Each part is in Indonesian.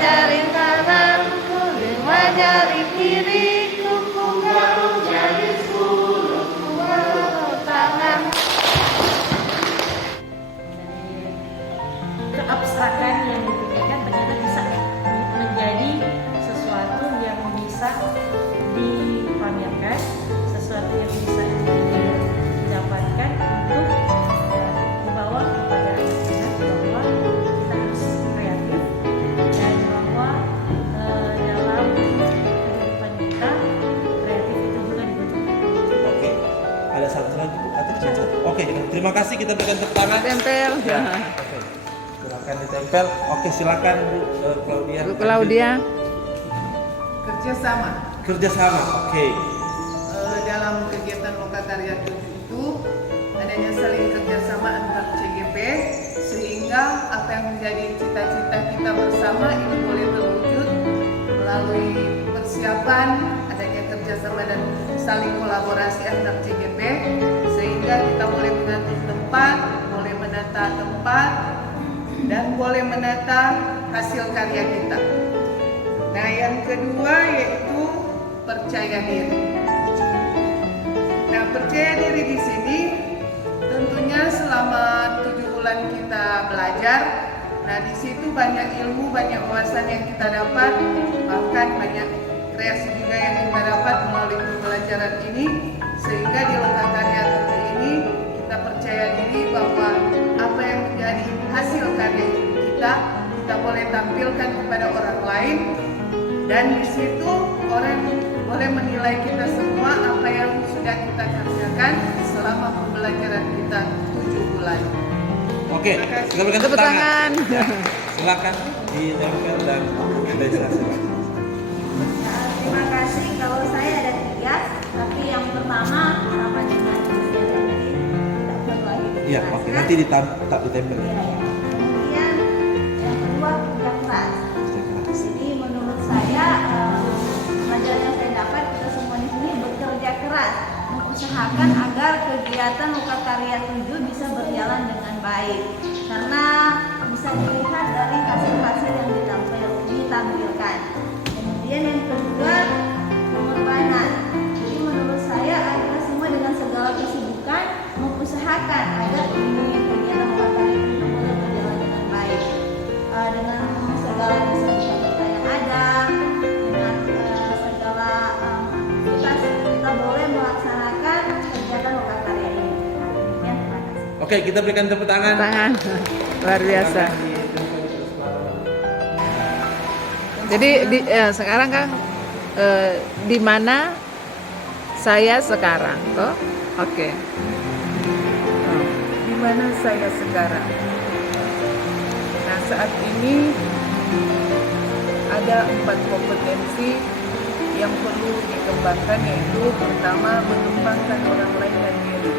jari kananku, 5 jari kiriku, ku garuk jari 10, ku garuk tangan. Keabstrakan yang dipikirkan ternyata bisa menjadi sesuatu yang bisa dipamerkan, sesuatu yang bisa didapatkan untuk membawa kepada anak-anak bahwa kita harus kreatif dan bahwa dalam kehidupan kita kreatif itu juga dibutuhkan. Oke, ada satu lagi Bu atau satu? Oke, terima kasih, kita berikan tepuk tangan. Tempel. Ya, oke. Silakan ditempel. Oke, silakan Bu Claudia. Bu Claudia. Kerjasama. Kerjasama. Oke. Dalam kegiatan Lokakarya 7 itu adanya saling kerjasama antar CGP sehingga apa yang menjadi cita-cita kita bersama itu boleh terwujud melalui persiapan adanya kerjasama dan saling kolaborasi antar CGP sehingga kita boleh mengatur tempat, boleh menata tempat dan boleh menata hasil karya kita. Nah, yang kedua yaitu percaya diri. Nah, percaya diri di sini tentunya selama 7 bulan kita belajar. Nah, di situ banyak ilmu, banyak wawasan yang kita dapat, bahkan banyak kreasi juga yang kita dapat melalui pembelajaran ini, sehingga di Lokakarya 7 ini kita percaya diri bahwa apa yang menjadi hasil karya kita boleh tampilkan kepada orang lain, dan di situ orang boleh menilai kita semua apa yang sudah kita kerjakan selama pembelajaran kita 7 bulan. Oke, kita berikan tepuk tangan. Ya, silakan ditempel dan dijelaskan. Terima kasih. Kalau saya ada 3, tapi yang pertama sama dengan kegiatan ini tidak perlu lagi Iya, oke, nanti ditempel. Ya. Kemudian yang kedua kerja keras. Jadi menurut saya pelajaran yang saya dapat, kita semua di sini bekerja keras mengusahakan agar kegiatan Lokakarya 7 bisa berjalan dengan baik, karena bisa dilihat dari hasil-hasil yang ditampilkan. Kemudian yang kedua pengorbanan. Jadi menurut saya kita semua dengan segala kesibukan mengusahakan agar ini kegiatan Lokakarya 7 boleh berjalan dengan baik, dengan segala kesibukan kita yang ada, dengan segala aktivitas kita boleh melaksanakan kegiatan Lokakarya ini. Ya, terima kasih. Oke, kita berikan tepuk tangan. Luar biasa. Jadi sekarang kan di mana saya sekarang, toh? Oke. Di mana saya sekarang? Nah, saat ini ada 4 kompetensi yang perlu dikembangkan, yaitu pertama mengembangkan orang lain dan diri.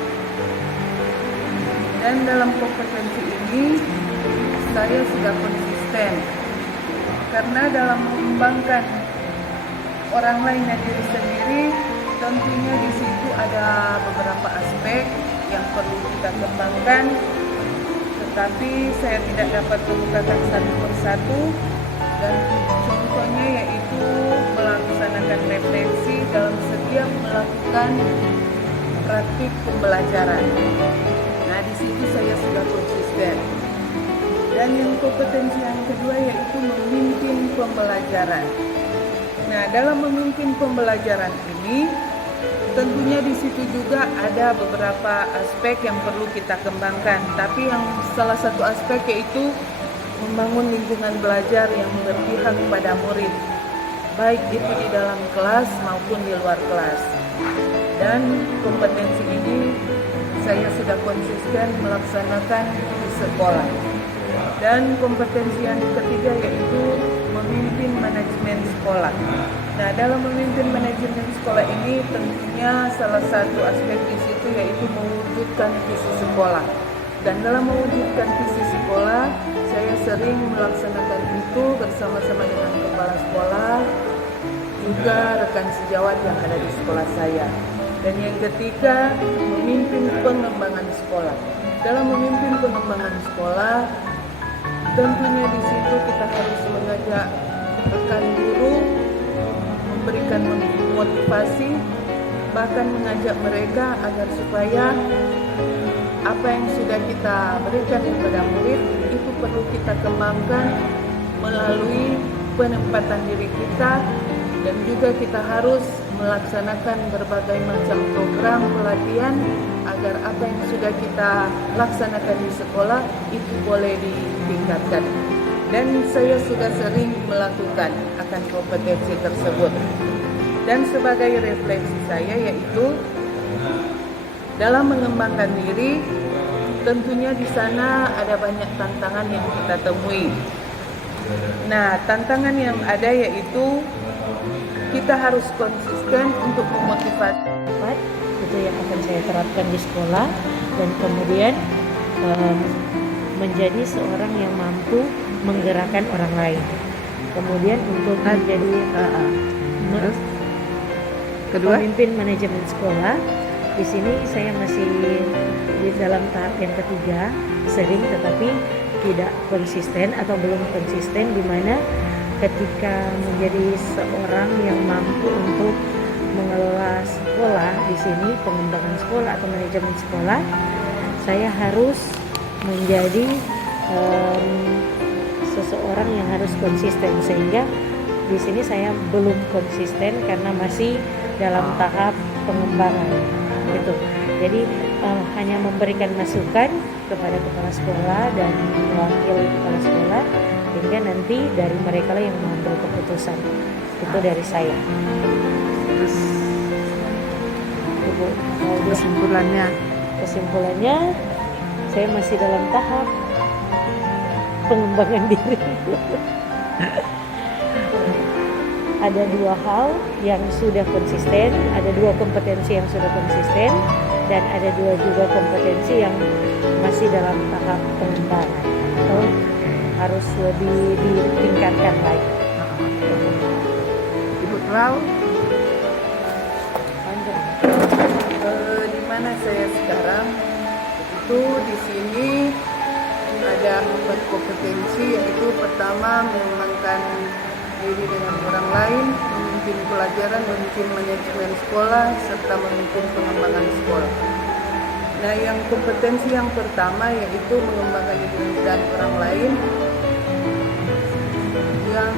Dan dalam kompetensi ini saya sudah konsisten, karena dalam mengembangkan orang lain dan diri sendiri tentunya di situ ada beberapa aspek yang perlu kita kembangkan, tetapi saya tidak dapat mengungkapkan satu persatu, dan contohnya yaitu melaksanakan refleksi dalam setiap melakukan praktik pembelajaran. Nah, di situ saya sudah konsisten. Dan yang kompetensi yang kedua yaitu memimpin pembelajaran. Nah, dalam memimpin pembelajaran ini tentunya di situ juga ada beberapa aspek yang perlu kita kembangkan, tapi yang salah satu aspek yaitu membangun lingkungan belajar yang berpihak pada murid, baik itu di dalam kelas maupun di luar kelas. Dan kompetensi ini saya sudah konsisten melaksanakan di sekolah. Dan kompetensi yang ketiga yaitu memimpin manajemen sekolah. Nah, dalam memimpin manajemen sekolah ini tentunya salah satu aspek di situ yaitu mewujudkan visi sekolah. Dan dalam mewujudkan visi sekolah, saya sering melaksanakan itu bersama-sama dengan kepala sekolah, juga rekan sejawat yang ada di sekolah saya. Dan yang ketiga, memimpin pengembangan sekolah. Dalam memimpin pengembangan sekolah, tentunya di situ kita harus mengajak rekan guru, memberikan motivasi, bahkan mengajak mereka agar supaya apa yang sudah kita berikan kepada murid itu perlu kita kembangkan melalui penempatan diri kita, dan juga kita harus melaksanakan berbagai macam program pelatihan agar apa yang sudah kita laksanakan di sekolah itu boleh ditingkatkan. Dan saya sudah sering melakukan akan kompetensi tersebut. Dan sebagai refleksi saya yaitu dalam mengembangkan diri, tentunya di sana ada banyak tantangan yang kita temui. Nah, tantangan yang ada yaitu kita harus konsisten untuk memotivasi. Itu yang akan saya terapkan di sekolah, dan kemudian menjadi seorang yang mampu menggerakkan orang lain. Kemudian untuk menjadi Kedua, pemimpin manajemen sekolah, di sini saya masih di dalam tahap yang ketiga, sering tetapi tidak konsisten atau belum konsisten, di mana ketika menjadi seorang yang mampu untuk mengelola sekolah di sini, pengembangan sekolah atau manajemen sekolah, saya harus menjadi seseorang yang harus konsisten, sehingga di sini saya belum konsisten karena masih dalam tahap pengembangan gitu. Jadi hanya memberikan masukan kepada kepala sekolah dan wakil kepala sekolah, sehingga nanti dari mereka lah yang mengambil keputusan. Itu dari saya. terus Ibu, kesimpulannya saya masih dalam tahap pengembangan diri. Ada dua hal yang sudah konsisten, ada dua kompetensi yang sudah konsisten, dan ada dua juga kompetensi yang masih dalam tahap pengembangan atau harus lebih ditingkatkan lagi. Ibu Clau, Di mana saya sekarang itu di sini ada 4 kompetensi, yaitu pertama mengembangkan diri dengan orang lain, memimpin pelajaran, memimpin manajemen sekolah, serta memimpin pengembangan sekolah. Nah, yang kompetensi yang pertama yaitu mengembangkan diri dan orang lain. Yang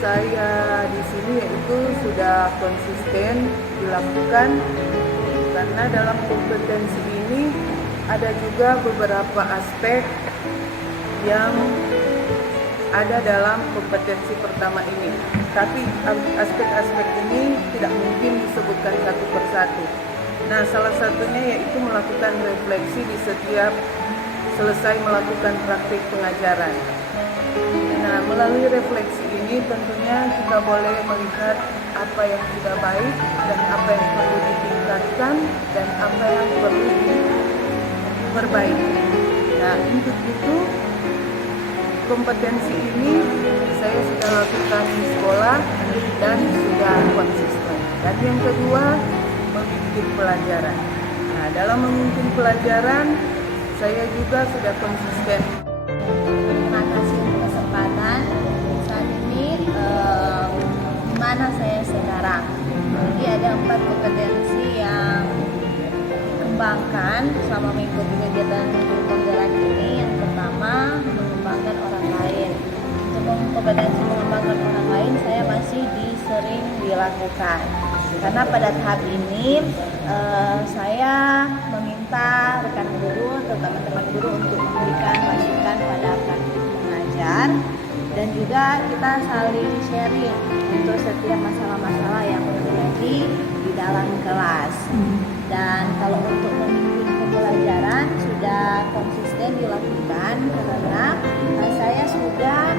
saya di sini yaitu sudah konsisten dilakukan, karena dalam kompetensi ini ada juga beberapa aspek yang ada dalam kompetensi pertama ini. Tapi aspek-aspek ini tidak mungkin disebutkan satu persatu. Nah, salah satunya yaitu melakukan refleksi di setiap selesai melakukan praktik pengajaran. Nah, melalui refleksi ini tentunya kita boleh melihat apa yang sudah baik dan apa yang perlu ditingkatkan dan apa yang perlu diperbaiki. Nah, untuk itu kompetensi ini saya sudah lakukan di sekolah dan sudah konsisten. Dan yang kedua, memimpin pelajaran. Nah, dalam memimpin pelajaran saya juga sudah konsisten. Terima kasih untuk kesempatan. Saat ini di mana saya sekarang. Jadi ada 4 kompetensi yang dikembangkan selama mengikuti kegiatan guru penggerak ini. Yang pertama, mengembangkan orang lain. Untuk kompetensi mengembangkan orang lain saya masih sering dilakukan. Karena pada tahap ini saya meminta rekan guru atau teman-teman guru untuk memberikan masukan pada praktik mengajar, dan juga kita saling sharing untuk setiap masalah-masalah yang terjadi di dalam kelas. Dan kalau untuk memimpin pembelajaran sudah konsisten dilakukan karena saya sudah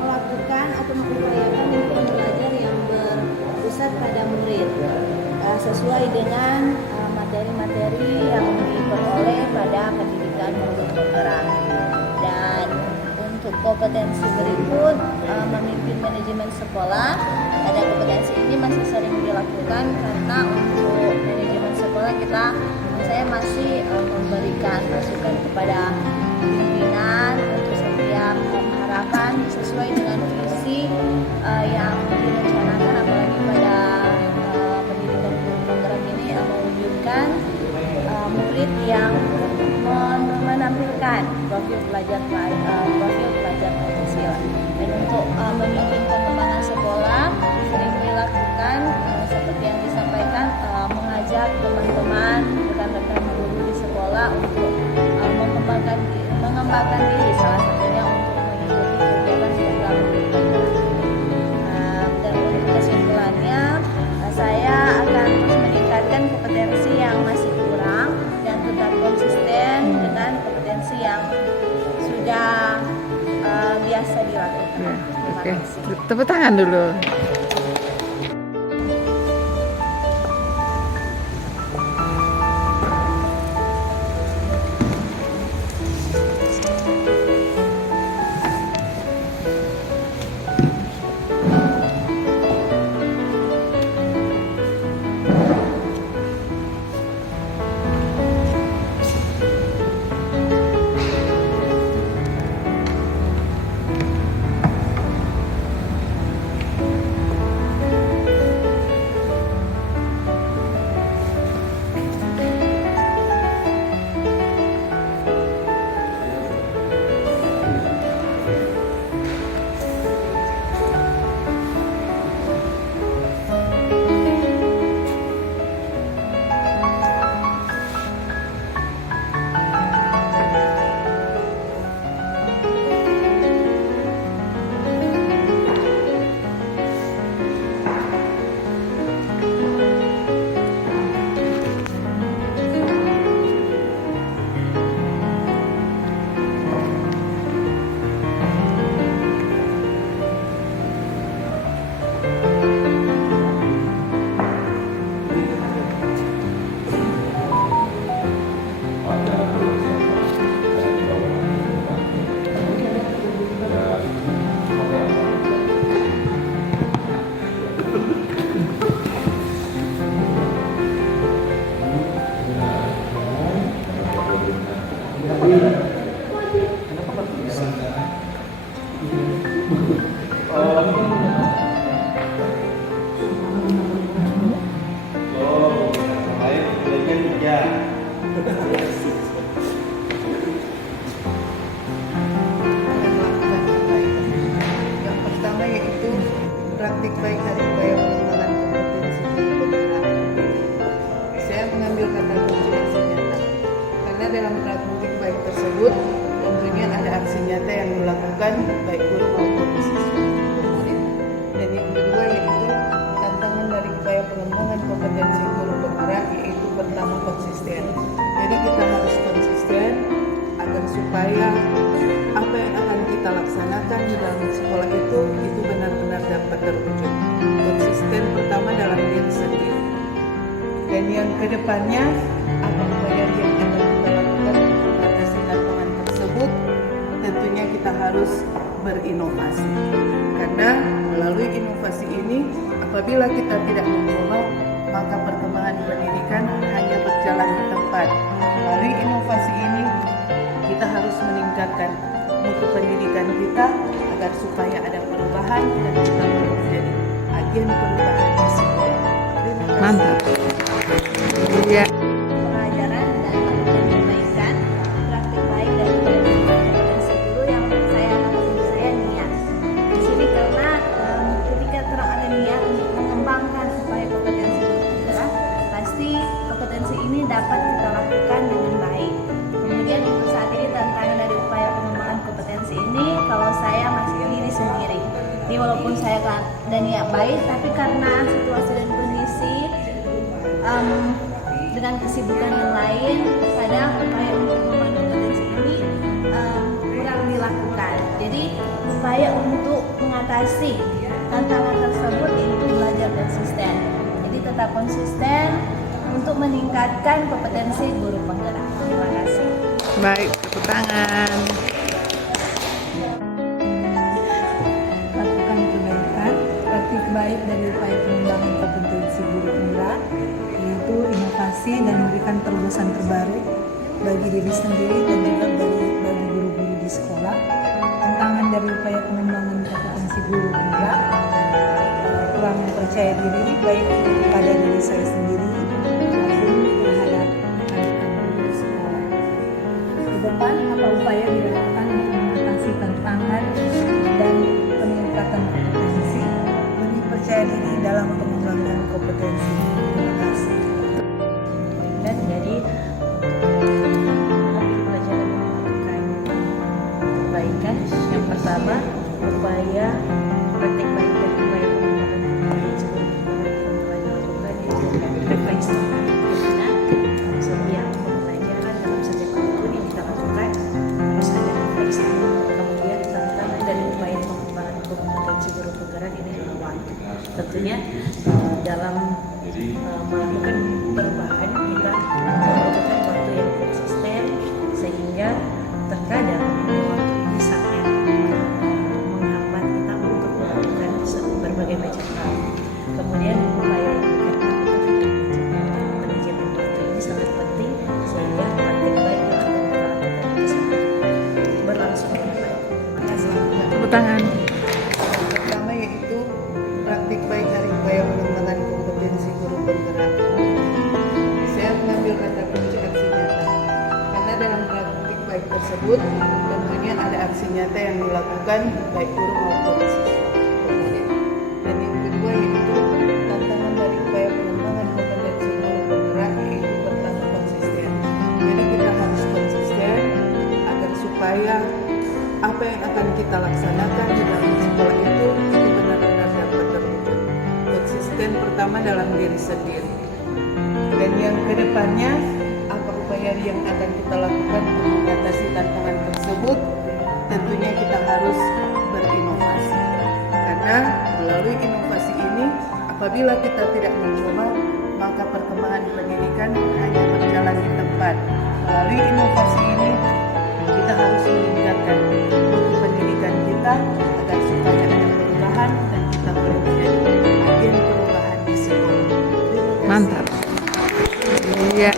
melakukan atau mengupayakan lingkungan belajar yang berpusat pada murid sesuai dengan materi-materi yang diperoleh pada pendidikan guru penggerak. Dan untuk kompetensi berikut, memimpin manajemen sekolah, ada kompetensi ini masih sering dilakukan karena untuk manajemen sekolah saya masih memberikan masukan kepada pimpinan unit yang menampilkan profil pelajar Pancasila. Dan untuk memimpin pengembangan sekolah sering dilakukan seperti yang disampaikan, mengajak teman-teman rekan-rekan guru di sekolah untuk mengembangkan diri, salah satunya untuk mengikuti kegiatan program dan untuk kesimpulannya, saya akan terus meningkatkan kompetensi yang masih kurang dan tetap konsisten dengan kompetensi yang sudah biasa dilakukan. Terima Oke, kasih. tepuk tangan dulu. Yang pertama yaitu praktik baik dari upaya pengembangan kompetensi guru penggerak. Saya mengambil kata kunci aksi nyata karena dalam praktik baik tersebut tentunya ada aksi nyata yang dilakukan baik guru maupun siswa atau murid. Dan yang kedua yaitu tantangan dari upaya pengembangan kompetensi guru penggerak, yaitu pertama konsisten. Jadi kita harus konsisten agar supaya apa yang akan kita laksanakan di dalam sekolah itu benar-benar dapat terwujud. Konsisten pertama dalam diri sendiri. Dan yang kedepannya, apa upaya yang akan kita lakukan untuk mengatasi tantangan tersebut, tentunya kita harus berinovasi. Karena melalui inovasi ini, apabila kita tidak mencoba, maka perkembangan pendidikan hanya berjalan di tempat. Melalui inovasi ini, kita harus meningkatkan mutu pendidikan kita agar supaya ada perubahan dan kita menjadi agen perubahan di sekolah. Terima kasih. Mantap. Iya. Pengajaran dan perbaikan praktik baik dari kompetensi guru yang saya niat. Di sini karena ketika ada niat untuk mengembangkan supaya kompetensi guru penggerak, pasti kompetensi ini dapat kita lakukan dengan baik. Kemudian untuk saat ini tantangan dari upaya pengembangan kompetensi ini, kalau saya masih diri sendiri. Jadi walaupun saya ada niat baik, tapi karena situasi dan kondisi dengan kesibukan yang lain, kadang upaya untuk membangun kompetensi ini kurang dilakukan. Jadi upaya untuk mengatasi tantangan tersebut yaitu belajar konsisten. Jadi tetap konsisten untuk meningkatkan kompetensi guru penggerak. Terima kasih. Baik, tepuk tangan. Lakukan perbaikan, praktik baik dari upaya pengembangan kompetensi guru penggerak, yaitu inovasi dan memberikan terobosan terbaru bagi diri sendiri dan juga bagi guru-guru di sekolah. Tantangan dari upaya pengembangan kompetensi guru penggerak, kurang percaya diri baik pada diri saya sendiri maupun terhadap rekan-rekan guru di pengembangan kompetensi. Terima kasih. Dan jadi mobil pelajaran melakukan perbaikan. Yang pertama, upaya praktik baik dan upaya pengembangan kompetensi guru penggerak yang telah dilakukan refleksi dimana setiap pembelajaran dalam setiap kurikulum yang kita lakukan harus ada refleksi. Kemudian tantangan dan upaya pengembangan kompetensi guru penggerak ini adalah waktu. Tentunya dalam melakukan perubahan kita membutuhkan waktu yang konsisten, sehingga terkadang waktu ini sangat menghambat kita untuk melakukan berbagai macam hal. Kemudian upaya yang kita lakukan manajemen waktu ini sangat penting, sehingga praktik baik yang akan kita lakukan bisa berlangsung dengan baik. Terima kasih. Tepuk tangan. Pertama yaitu praktik baik dari upaya pengembangan kompetensi guru penggerak. Saya mengambil kata kunci aksi nyata, karena dalam praktik baik tersebut tentunya ada aksi nyata yang dilakukan baik guru maupun siswa. Dan yang kedua yaitu tantangan dari upaya pengembangan kompetensi guru penggerak, yaitu pertama konsisten. Jadi kita harus konsisten agar supaya apa yang akan kita laksanakan di dalam sekolah itu benar-benar dapat terwujud. Konsisten pertama dalam diri sendiri. Dan yang kedepannya, apa upaya yang akan kita lakukan untuk mengatasi tantangan tersebut? Tentunya kita harus berinovasi. Karena melalui inovasi ini, apabila kita tidak mencoba, maka perkembangan pendidikan hanya berjalan di tempat. Melalui inovasi ini, kita harus meningkatkan mutu pendidikan kita agar supaya ada perubahan dan kita boleh menjadi agen perubahan di sekolah. Terima kasih. Mantap. Iya.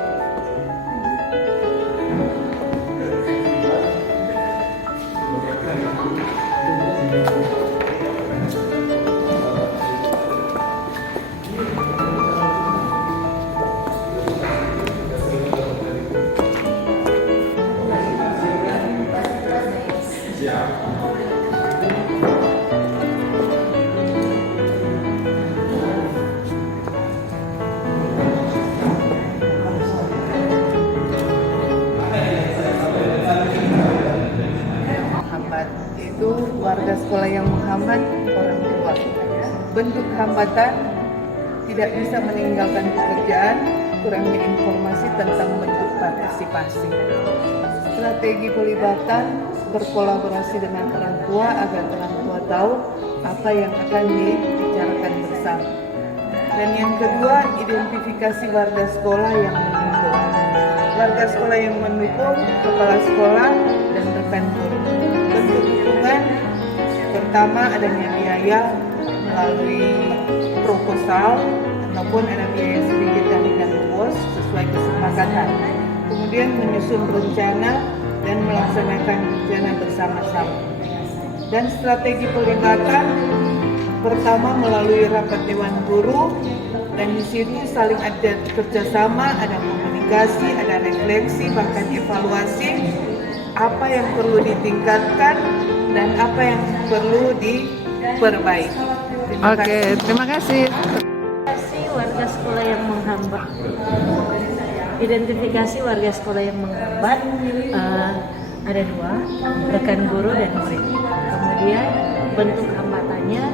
Menghambat, yaitu warga sekolah yang menghambat orang tua. Bentuk hambatan tidak bisa meninggalkan pekerjaan, kurangnya informasi tentang bentuk partisipasi. Strategi pelibatan berkolaborasi dengan orang tua agar orang tua tahu apa yang akan dibicarakan bersama. Dan yang kedua, identifikasi warga sekolah yang mendukung. Warga sekolah yang mendukung, kepala sekolah, dan rekan guru. Bentuk dukungan pertama adanya biaya melalui proposal ataupun ada biaya sedikit dari dana bos sesuai kesepakatan. Kemudian menyusun rencana dan melaksanakan rencana bersama-sama. Dan strategi pelibatan pertama melalui rapat dewan guru, dan di sini saling ada kerjasama, ada komunikasi, ada refleksi, bahkan evaluasi apa yang perlu ditingkatkan dan apa yang perlu diperbaiki. Oke, terima kasih. Identifikasi warga sekolah yang menghambat. Identifikasi warga sekolah yang menghambat ada dua, rekan guru dan murid. Kemudian bentuk hambatannya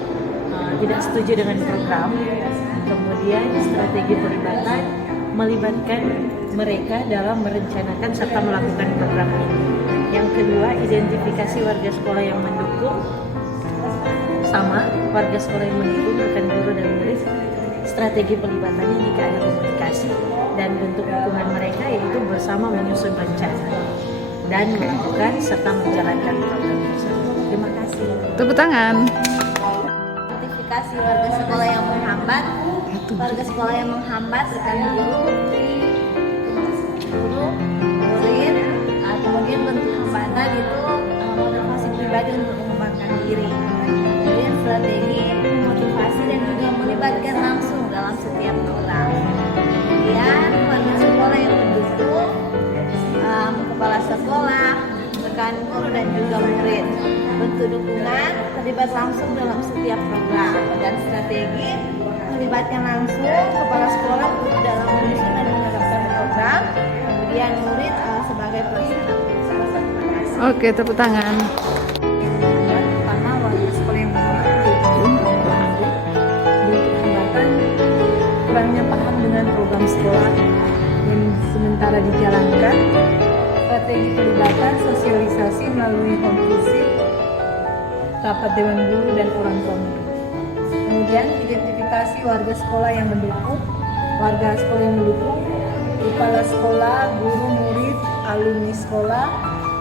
tidak setuju dengan program. Kemudian strategi pelibatan melibatkan mereka dalam merencanakan serta melakukan program ini. Yang kedua, identifikasi warga sekolah yang mendukung. Sama, warga sekolah yang mendukung, rekan guru dan murid. Strategi pelibatannya jika ada komunikasi, dan bentuk dukungan mereka yaitu bersama menyusun rencana dan melakukan serta menjalankan program tersebut. Terima kasih. Tepuk tangan. Identifikasi warga sekolah yang menghambat, warga sekolah yang menghambat rekan guru, murid, kemudian bentuk hambatan itu motivasi pribadi untuk mengembangkan diri. Kemudian strategi motivasi dan juga melibatkan langsung dalam setiap program. Kemudian warga sekolah yang mendukung, kepala sekolah, rekan guru dan juga murid. Bentuk dukungan terlibat langsung dalam setiap program, dan strategi melibatkan langsung kepala sekolah untuk dalam menyusun dan menerapkan program, kemudian murid sebagai pelaksana. Terima kasih. Oke, tepuk tangan. Pertama, warga sekolah yang hambatan kurangnya paham dengan program sekolah yang sementara dijalankan, strategi pelibatan sosialisasi melalui konkursi, rapat dewan guru dan orang tua murid. Kemudian identifikasi warga sekolah yang mendukung, warga sekolah yang mendukung, kepala sekolah, guru, murid, alumni sekolah,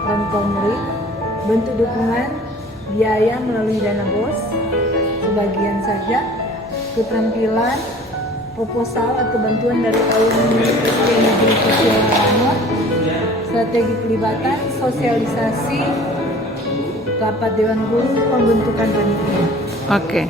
orang tua murid. Bentuk dukungan, biaya melalui dana BOS, sebagian saja, keterampilan, proposal atau bantuan dari alumni SD Negeri Kecil Ranor, strategi pelibatan, sosialisasi, rapat dewan guru, pembentukan panitia. Oke.